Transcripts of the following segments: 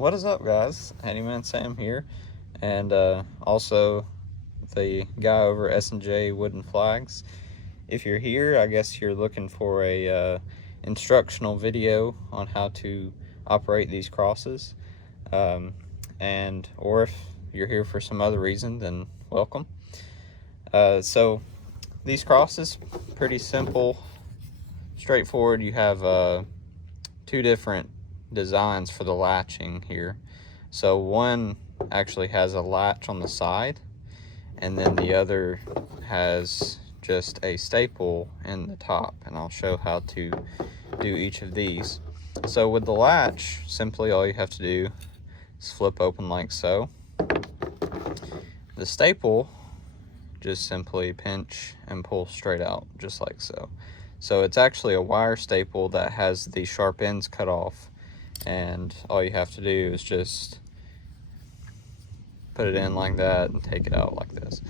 What is up, guys? Handyman Sam here, and also the guy over at S&J Wooden Flags. If you're here, I guess you're looking for a instructional video on how to operate these crosses, or if you're here for some other reason, then welcome. So these crosses, pretty simple, straightforward. You have two different designs for the latching here. So one actually has a latch on the side, and then the other has just a staple in the top, and I'll show how to do each of these. So with the latch, simply all you have to do is flip open like so. The staple, just simply pinch and pull straight out just like so. So it's actually a wire staple that has the sharp ends cut off, and all you have to do is just put it in like that and take it out like this.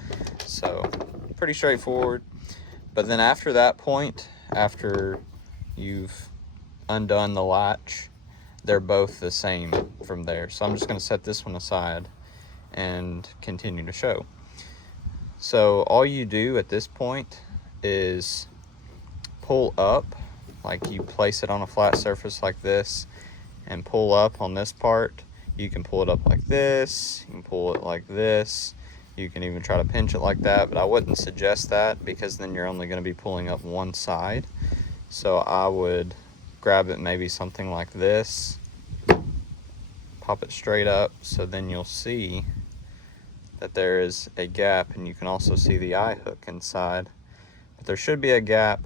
So pretty straightforward. But then after that point, after you've undone the latch, they're both the same from there. So I'm just going to set this one aside and continue to show. So all you do at this point is pull up, like you place it on a flat surface like this, and pull up on this part. You can pull it up like this, you can pull it like this, you can even try to pinch it like that, but I wouldn't suggest that because then you're only going to be pulling up one side. So I would grab it maybe something like this, pop it straight up, so then you'll see that there is a gap, and you can also see the eye hook inside. But there should be a gap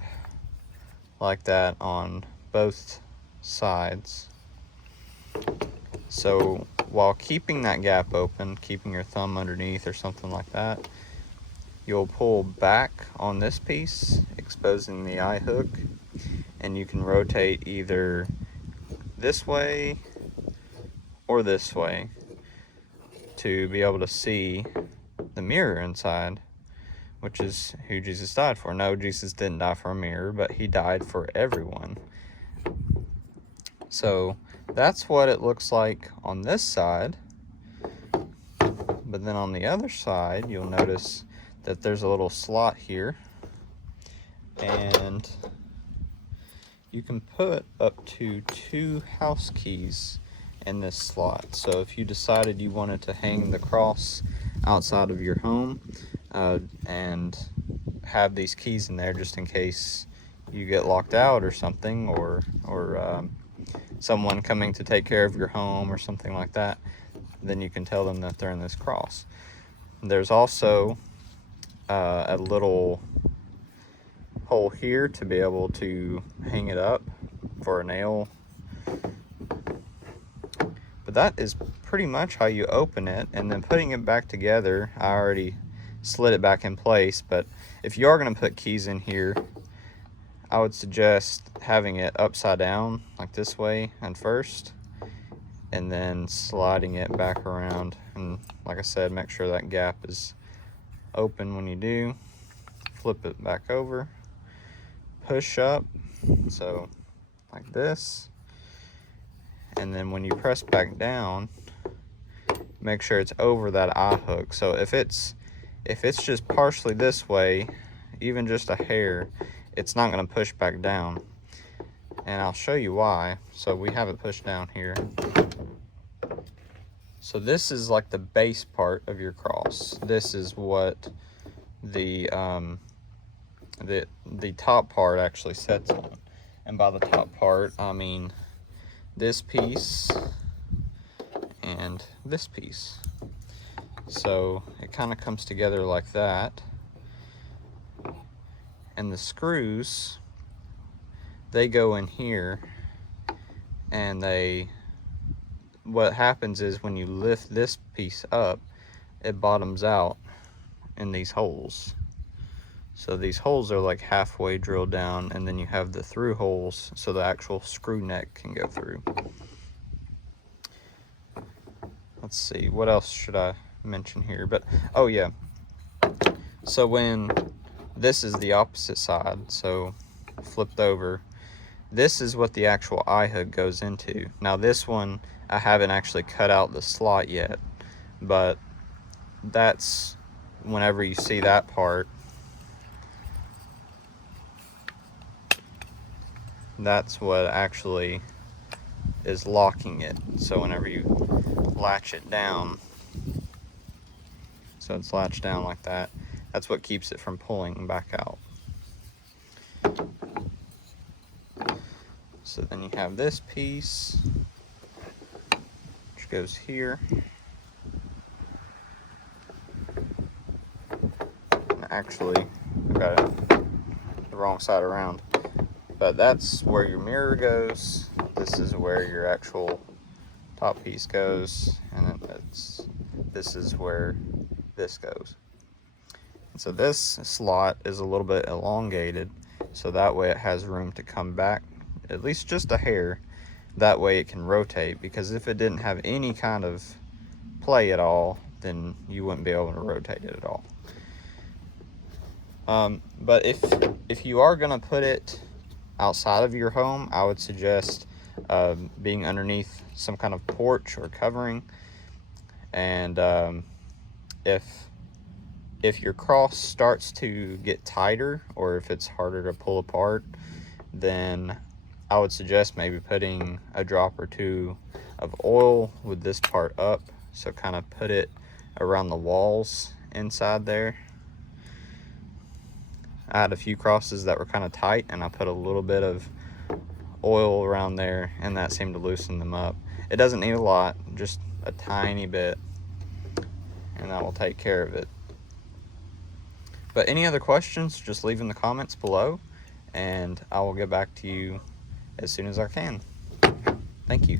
like that on both sides. So while keeping that gap open, keeping your thumb underneath or something like that, you'll pull back on this piece, exposing the eye hook, and you can rotate either this way or this way to be able to see the mirror inside, which is who Jesus died for. No, Jesus didn't die for a mirror, but he died for everyone. So that's what it looks like on this side. But then on the other side, you'll notice that there's a little slot here, and you can put up to 2 house keys in this slot. So if you decided you wanted to hang the cross outside of your home and have these keys in there just in case you get locked out or something, or someone coming to take care of your home or something like that, then you can tell them that they're in this cross. There's also a little hole here to be able to hang it up for a nail. But that is pretty much how you open it. And then putting it back together, I already slid it back in place, but if you are going to put keys in here, I would suggest having it upside down like this way and first, and then sliding it back around. And like I said, make sure that gap is open when you do. Flip it back over, push up, so like this, and then when you press back down, make sure it's over that eye hook. So if it's just partially this way, even just a hair, it's not going to push back down, and I'll show you why. So we have it pushed down here. So this is like the base part of your cross. This is what the top part actually sets on, and by the top part I mean this piece and this piece. So it kind of comes together like that. And the screws, they go in here, and what happens is when you lift this piece up, it bottoms out in these holes. So these holes are like halfway drilled down, and then you have the through holes so the actual screw neck can go through. Let's see, what else should I mention here? But oh yeah, so when this is the opposite side, so flipped over, this is what the actual eye hook goes into. Now this one, I haven't actually cut out the slot yet, but that's whenever you see that part, that's what actually is locking it. So whenever you latch it down, so it's latched down like that, that's what keeps it from pulling back out. So then you have this piece, which goes here. Actually, I got it the wrong side around. But that's where your mirror goes. This is where your actual top piece goes, and then this is where this goes. And so this slot is a little bit elongated, so that way it has room to come back at least just a hair. That way it can rotate, because if it didn't have any kind of play at all, then you wouldn't be able to rotate it at all. But if you are gonna put it outside of your home, I would suggest being underneath some kind of porch or covering. And if your cross starts to get tighter, or if it's harder to pull apart, then I would suggest maybe putting a drop or two of oil with this part up. So kind of put it around the walls inside there. I had a few crosses that were kind of tight, and I put a little bit of oil around there, and that seemed to loosen them up. It doesn't need a lot, just a tiny bit, and that will take care of it. But any other questions, just leave in the comments below, and I will get back to you as soon as I can. Thank you.